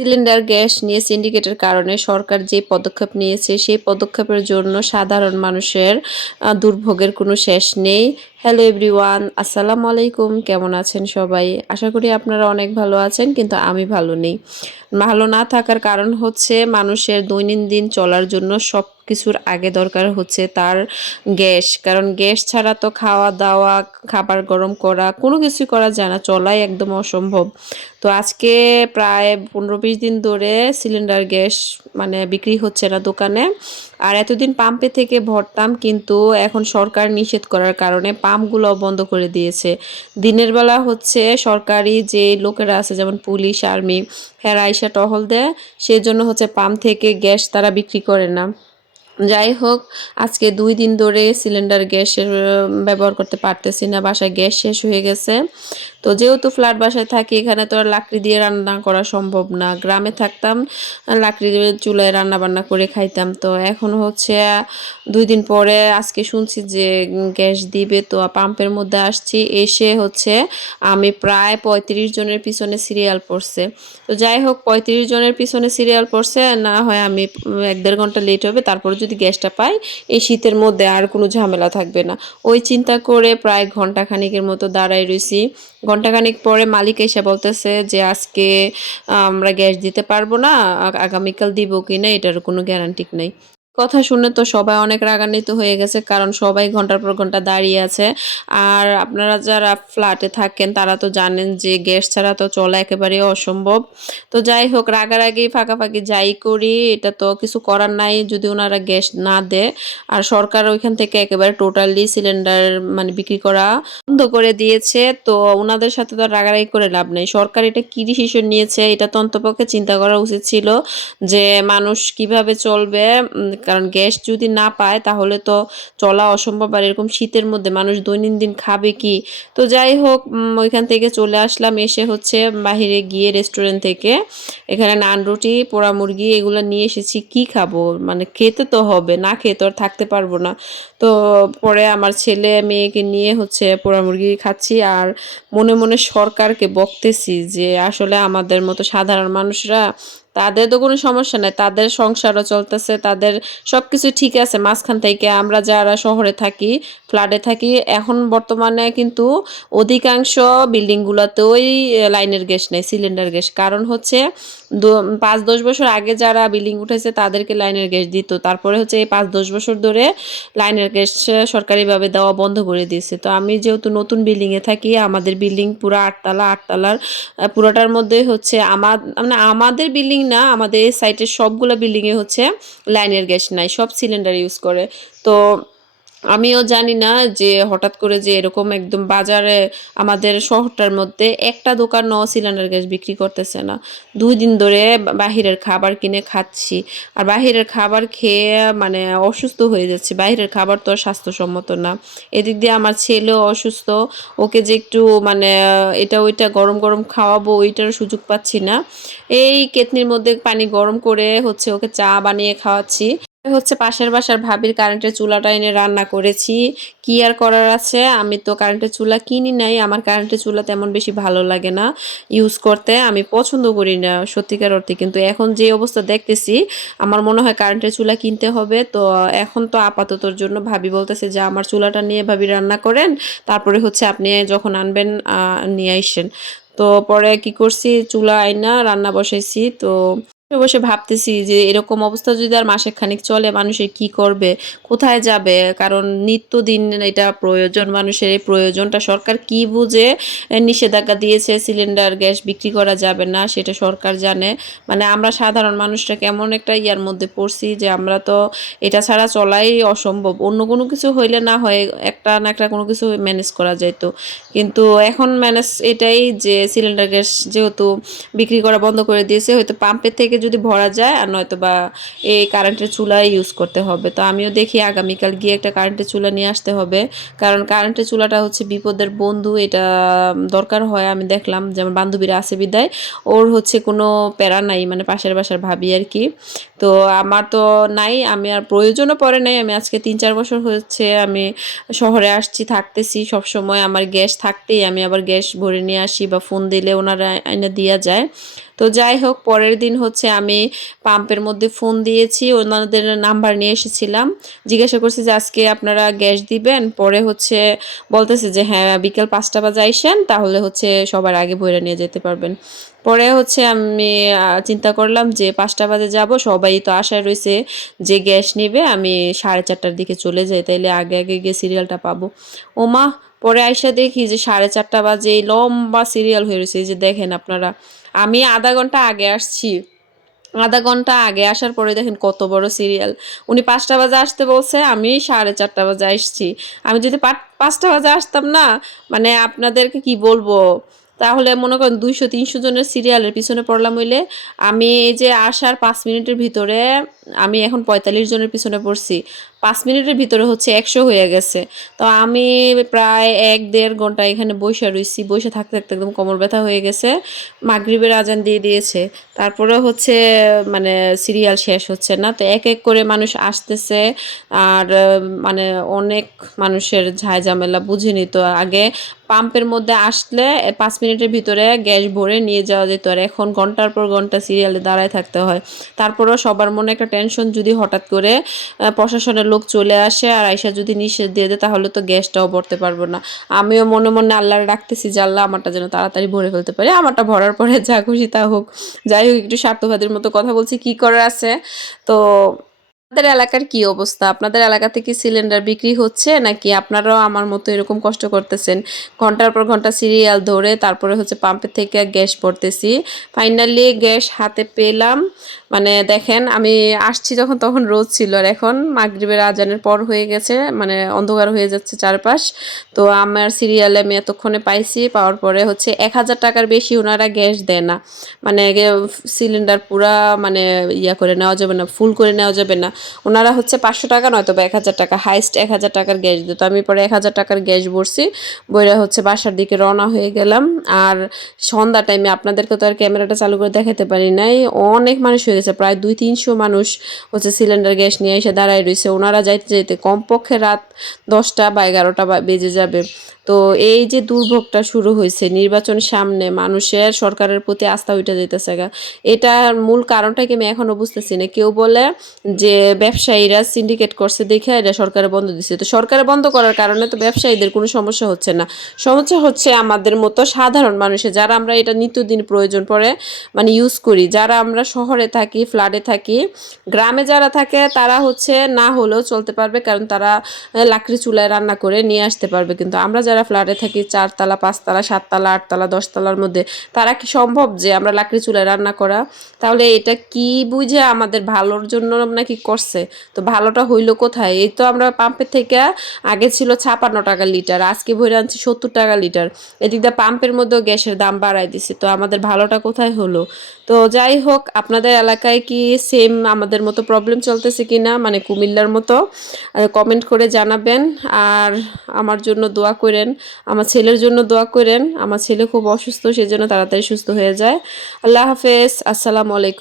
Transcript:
Cylinder, gas নিয়ে সিন্ডিকেটের কারণে সরকার যে পদক্ষেপ নিয়েছে, সেই পদক্ষেপের জন্য সাধারণ মানুষের দুর্ভোগের কোনো শেষ নেই। হ্যালো এভরিওয়ান আসসালামু আলাইকুম কেমন আছেন সবাই? আশা করি আপনারা অনেক ভালো আছেন, কিন্তু আমি ভালো নেই। ভালো না থাকার কারণ হচ্ছে মানুষের দৈনন্দিন চলার জন্য সব কিছুর আগে দরকার হচ্ছে তার গ্যাস। কারণ গ্যাস ছাড়া তো খাওয়া দাওয়া, খাবার গরম করা, কোনো কিছুই করা যায় না, চলাই একদম অসম্ভব। তো আজকে প্রায় পনেরো বিশ দিন ধরে সিলিন্ডার গ্যাস মানে বিক্রি হচ্ছে না দোকানে। আর এতদিন পাম্পে থেকে ভরতাম, কিন্তু এখন সরকার নিষেধ করার কারণে পাম্পগুলো বন্ধ করে দিয়েছে। দিনের বেলা হচ্ছে সরকারি যে লোকেরা আছে, যেমন পুলিশ, আর্মি হ্যাঁ আইসা টহল দেয় সেই জন্য হচ্ছে পাম্প থেকে গ্যাস তারা বিক্রি করে না। যাই হোক, আজকে দুই দিন ধরে সিলিন্ডার গ্যাসের ব্যবহার করতে পারতেছি না, বাসায় গ্যাস শেষ হয়ে গেছে। তো যেহেতু ফ্ল্যাট বাসায় থাকি, এখানে তো আর লাকড়ি দিয়ে রান্না করা সম্ভব না। গ্রামে থাকতাম, লাকড়ি দিয়ে চুলায় রান্না বান্না করে খাইতাম। তো এখন হচ্ছে, দুই দিন পরে আজকে শুনছি যে গ্যাস দিবে, তো পাম্পের মধ্যে আসছি। এসে হচ্ছে, আমি প্রায় পঁয়ত্রিশ জনের পিছনে সিরিয়াল পড়ছে। তো যাই হোক, পঁয়ত্রিশ জনের পিছনে সিরিয়াল পড়ছে, না হয় আমি এক দেড় ঘণ্টা লেট হবে, তারপরে যদি গ্যাসটা পাই, এই শীতের মধ্যে আর কোনো ঝামেলা থাকবে না। ওই চিন্তা করে প্রায় ঘণ্টা খানিকের মতো দাঁড়াই রইছি। ঘন্টাখানিক পরে মালিক এসে বলতেছে যে, আজকে আমরা গ্যাস দিতে পারব না আগামীকাল দিব কি না, এটার কোনো গ্যারান্টি নেই। কথা শুনে তো সবাই অনেক রাগান্বিত হয়ে গেছে, কারণ সবাই ঘণ্টার পর ঘণ্টা দাঁড়িয়ে আছে। আর আপনারা যারা ফ্ল্যাটে থাকেন, তারা তো জানেন যে গ্যাস ছাড়া তো চলা একেবারে অসম্ভব। তো যাই হোক, রাগারাগি, ফাঁকাফাঁকি যাই করি, এটা তো কিছু করার নাই, যদি ওনারা গ্যাস না দেয়। আর সরকার ওইখান থেকে একেবারে টোটালি সিলিন্ডার মানে বিক্রি করা বন্ধ করে দিয়েছে, তো ওনাদের সাথে তো রাগারাগি করে লাভ নেই। সরকার এটা কি ডিসিশন নিয়েছে, এটা তো অন্তপক্ষে চিন্তা করা উচিত ছিল যে মানুষ কীভাবে চলবে কারণ গ্যাস যদি না পায়, তাহলে তো চলা অসম্ভব। আর এরকম শীতের মধ্যে মানুষ দৈনন্দিন খাবে কি? তো যাই হোক ওইখান থেকে চলে আসলাম। এসে হচ্ছে বাহিরে গিয়ে রেস্টুরেন্ট থেকে এখানে নান রুটি, পোড়া মুরগি এগুলো নিয়ে এসেছি। কি খাব? মানে খেতে তো হবে, না খেয়ে তো আর থাকতে পারব না। তো পরে আমার ছেলে মেয়েকে নিয়ে হচ্ছে পোড়া মুরগি খাচ্ছি। আর মনে মনে সরকারকে বকতেছি যে আসলে আমাদের মতো সাধারণ মানুষরা তাদের তো কোনো সমস্যা নাই, তাদের সংসারও চলতেছে, তাদের সব কিছু ঠিক আছে। মাঝখান থেকে আমরা যারা শহরে থাকি, ফ্ল্যাটে থাকি, এখন বর্তমানে কিন্তু অধিকাংশ বিল্ডিংগুলোতেই লাইনের গ্যাস নেই, সিলিন্ডার গ্যাস। কারণ হচ্ছে পাঁচ দশ বছর আগে যারা বিল্ডিং উঠেছে তাদেরকে লাইনের গ্যাস দিত। তারপরে হচ্ছে এই পাঁচ দশ বছর ধরে লাইনের গ্যাস সরকারিভাবে দেওয়া বন্ধ করে দিয়েছে। তো আমি যেহেতু নতুন বিল্ডিংয়ে থাকি, আমাদের বিল্ডিং পুরো আটতলা, আটতলার পুরোটার মধ্যে হচ্ছে আমার মানে আমাদের বিল্ডিং না, আমাদের সাইটে সাইটের সবগুলো বিল্ডিংয়ে হচ্ছে লাইনের গ্যাস নাই, সব সিলিন্ডার ইউজ করে। তো আমিও জানি না যে হঠাৎ করে যে এরকম একদম বাজারে আমাদের শহরটার মধ্যে একটা দোকান ন সিলিন্ডার গ্যাস বিক্রি করতেছে না। দুই দিন ধরে বাহিরের খাবার কিনে খাচ্ছি। আর বাহিরের খাবার খেয়ে মানে অসুস্থ হয়ে যাচ্ছে। বাহিরের খাবার তো স্বাস্থ্যসম্মত না। এদিক দিয়ে আমার ছেলেও অসুস্থ। ওকে যে একটু মানে এটা ওইটা গরম গরম খাওয়াবো ওইটার সুযোগ পাচ্ছি না। এই কেতনির মধ্যে পানি গরম করে হচ্ছে ওকে চা বানিয়ে খাওয়াচ্ছি। হচ্ছে পাশের বাসার ভাবির কারেন্টের চুলাটা এনে রান্না করেছি। কি আর করার আছে? আমি তো কারেন্টের চুলা কিনি নাই। আমার কারেন্টের চুলা তেমন বেশি ভালো লাগে না। ইউজ করতে আমি পছন্দ করি না, সত্যিকার অর্থে। কিন্তু এখন যে অবস্থা দেখতেছি, আমার মনে হয় কারেন্টের চুলা কিনতে হবে। তো এখন তো আপাততর জন্য ভাবি বলতেছে যে, আমার চুলাটা নিয়ে ভাবি রান্না করেন। তারপরে হচ্ছে আপনি যখন আনবেন নিয়ে আইসেন তো পরে কি করছি? চুলা আইনা, রান্না বসাইছি। তো বসে ভাবতেছি যে এরকম অবস্থা যদি আর মাসে খানিক চলে, মানুষের কি করবে? কোথায় যাবে? কারণ নিত্যদিন এটা প্রয়োজন, মানুষের এই প্রয়োজনটা সরকার কি বুঝে নিষেধাজ্ঞা দিয়েছে, সিলিন্ডার, গ্যাস বিক্রি করা যাবে না, সেটা সরকার জানে। মানে আমরা সাধারণ মানুষরা কেমন একটা ইয়ার মধ্যে পড়ছি যে আমরা তো এটা ছাড়া চলাই অসম্ভব। অন্য কোনো কিছু হইলে না হয় একটা না একটা কোনো কিছু ম্যানেজ করা যেত কিন্তু এখন ম্যানেজ এটাই যে সিলিন্ডার, গ্যাস যেহেতু বিক্রি করা বন্ধ করে দিয়েছে, হয়তো পাম্পের থেকে যদি ভরা যায় আর নয়তো বা এই কারেন্টের চুলাই ইউজ করতে হবে। তো আমিও দেখি আগামীকাল গিয়ে একটা কারেন্টের চুলা নিয়ে আসতে হবে। কারণ কারেন্টের চুলাটা হচ্ছে বিপদের বন্ধু, এটা দরকার হয়। আমি দেখলাম যেমন বান্ধবীরা আছে বিদায়, ওর হচ্ছে কোনো প্যারা নাই মানে পাশের বাসার ভাবি আর কি। তো আমার তো নাই, আমি আর প্রয়োজনও পড়ে নাই। আমি আজকে তিন চার বছর হচ্ছে আমি শহরে আসছি, থাকতেছি। সব সময় আমার গ্যাস থাকতেই আমি আবার গ্যাস ভরে নিয়ে আসি বা ফোন দিলে ওনারা এনে দিয়া যায়। তো যাই হোক, পরের দিন হচ্ছে আমি পাম্পের মধ্যে ফোন দিয়েছি ওনাদের নাম্বার নিয়ে এসেছিলাম। জিজ্ঞাসা করছি যে, আজকে আপনারা গ্যাস দিবেন? পরে হচ্ছে বলতেছে যে হ্যাঁ বিকেল পাঁচটা বাজে আইসেন, তাহলে হচ্ছে সবার আগে বইরা নিয়ে যেতে পারবেন। পরে হচ্ছে আমি চিন্তা করলাম যে, পাঁচটা বাজে যাব, সবাই তো আশায় রয়েছে যে, গ্যাস নেবে, আমি সাড়ে চারটার দিকে চলে যাই, তাইলে আগে আগে গিয়ে সিরিয়ালটা পাবো। ওমা পরে আইসা দেখি যে সাড়ে চারটা বাজে লম্বা সিরিয়াল হয়ে রয়েছে যে দেখেন আপনারা। আমি আধা ঘণ্টা আগে আসছি। আধা ঘণ্টা আগে আসার পরে দেখেন কত বড় সিরিয়াল উনি পাঁচটা বাজে আসতে বলছে, আমি সাড়ে চারটা বাজে আসছি। আমি যদি পাঁচটা বাজে আসতাম না মানে আপনাদেরকে কি বলব? তাহলে মনে করেন দুইশো, তিনশো জনের সিরিয়ালের পিছনে পড়লাম হইলে, আমি এই যে আসার পাঁচ মিনিটের ভিতরে, আমি এখন পঁয়তাল্লিশ জনের পিছনে পড়ছি। পাঁচ মিনিটের ভিতরে হচ্ছে একশো হয়ে গেছে। তো আমি প্রায় এক দেড় ঘণ্টা এখানে বসে রইছি, বসে থাকতে থাকতে একদম কোমর ব্যথা হয়ে গেছে। মাগরিবের আজান দিয়ে দিয়েছে। তারপরে হচ্ছে মানে সিরিয়াল শেষ হচ্ছে না। তো এক এক করে মানুষ আসতেছে আর মানে অনেক মানুষের ঝায় ঝামেলা বুঝিনি তো আগে পাম্পের মধ্যে আসলে পাঁচ মিনিটের ভিতরে গ্যাস ভরে নিয়ে যাওয়া যেত আর এখন ঘণ্টার পর ঘণ্টা সিরিয়ালে দাঁড়ায় থাকতে হয়। তারপরেও সবার মনে একটা টেনশন যদি হঠাৎ করে প্রশাসনের লোক চলে আসে আর আয়সা যদি নিষেধ দিয়ে দেয়, তাহলে তো গ্যাসটাও ভরতে পারব না। আমিও মনে মনে আল্লাহর রাখতেছি যে, আল্লাহ, আমারটা যেন তাড়াতাড়ি ভরে ফেলতে পারে। আমারটা ভরার পরে যা খুশি তা হোক। যাই হোক, একটু স্বার্থবাদীর মতো কথা বলছি, কি করার আছে? তো আপনাদের এলাকার কি অবস্থা? আপনাদের এলাকাতে কি সিলিন্ডার বিক্রি হচ্ছে নাকি আপনারাও আমার মতো এরকম কষ্ট করতেছেন? ঘণ্টার পর ঘণ্টা সিরিয়াল ধরে তারপরে হচ্ছে পাম্পের থেকে গ্যাস ভরতেছি। ফাইনালি গ্যাস হাতে পেলাম। মানে দেখেন, আমি আসছি যখন তখন রোদ ছিল আর এখন মাগরিবের আজানের পর হয়ে গেছে মানে অন্ধকার হয়ে যাচ্ছে চারপাশ। তো আমার সিরিয়ালে আমি এতক্ষণে পাইছি, পাওয়ার পরে হচ্ছে এক হাজার টাকার বেশি ওনারা গ্যাস দেয় না। মানে সিলিন্ডার পুরা মানে ইয়া করে নেওয়া যাবে না ফুল করে নেওয়া যাবে না। ওনারা হচ্ছে পাঁচশো টাকা নয়তো বা এক হাজার টাকা হাইস্ট এক হাজার টাকার গ্যাস দিত। আমি পরে এক হাজার টাকার গ্যাস ভরছি, বইরা হচ্ছে বাসার দিকে রওনা হয়ে গেলাম। আর সন্ধ্যা টাইমে আপনাদেরকে তো আর ক্যামেরাটা চালু করে দেখাতে পারি নাই, অনেক মানুষ হয়ে গেছে, প্রায় দুই তিনশো মানুষ হচ্ছে সিলিন্ডার গ্যাস নিয়ে এসে দাঁড়ায় রয়েছে। ওনারা যাইতে যাইতে কমপক্ষে রাত দশটা বা এগারোটা বেজে যাবে। তো এই যে দুর্ভোগটা শুরু হয়েছে, নির্বাচন সামনে মানুষের সরকারের প্রতি আস্থা উঠে যেতেছে গা। এটার মূল কারণটা কি আমি এখনও বুঝতেছি না। কেউ বলে যে ব্যবসায়ীরা সিন্ডিকেট করছে দেখে এটা সরকারে বন্ধ দিচ্ছে তো সরকারে বন্ধ করার কারণে তো ব্যবসায়ীদের কোনো সমস্যা হচ্ছে না। সমস্যা হচ্ছে আমাদের মতো সাধারণ মানুষের যারা আমরা এটা নিত্যদিন প্রয়োজন পড়ে মানে ইউজ করি। যারা আমরা শহরে থাকি ফ্ল্যাটে থাকি, গ্রামে যারা থাকে, তারা হচ্ছে না হলেও চলতে পারবে। কারণ তারা লাকড়ি চুলায় রান্না করে নিয়ে আসতে পারবে। কিন্তু আমরা যারা ফ্ল্যাটে থাকি, চারতলা, পাঁচতলা, সাততলা, আটতলা, দশতলার মধ্যে, তারা কি সম্ভব যে আমরা লাকড়ি চুলায় রান্না করা? তাহলে এটা কি বুঝে আমাদের ভালোর জন্য নাকি করছে? তো ভালোটা হইল কোথায়? এই তো আমরা পাম্পের থেকে আগে ছিল ছাপান্ন টাকা লিটার, আজকে ভরে আনছি সত্তর টাকা লিটার। এদিক দিয়ে পাম্পের মধ্যেও গ্যাসের দাম বাড়াই দিছে, তো আমাদের ভালোটা কোথায় হলো? তো যাই হোক, আপনাদের এলাকায় কি সেম আমাদের মতো প্রবলেম চলতেছে কি না মানে কুমিল্লার মতো কমেন্ট করে জানাবেন। আর আমার জন্য দোয়া করেন, আমার ছেলের জন্য দোয়া করেন, আমার ছেলে খুব অসুস্থ, সেজন্য তাড়াতাড়ি সুস্থ হয়ে যায়। আল্লাহ হাফেজ, আসসালামু আলাইকুম।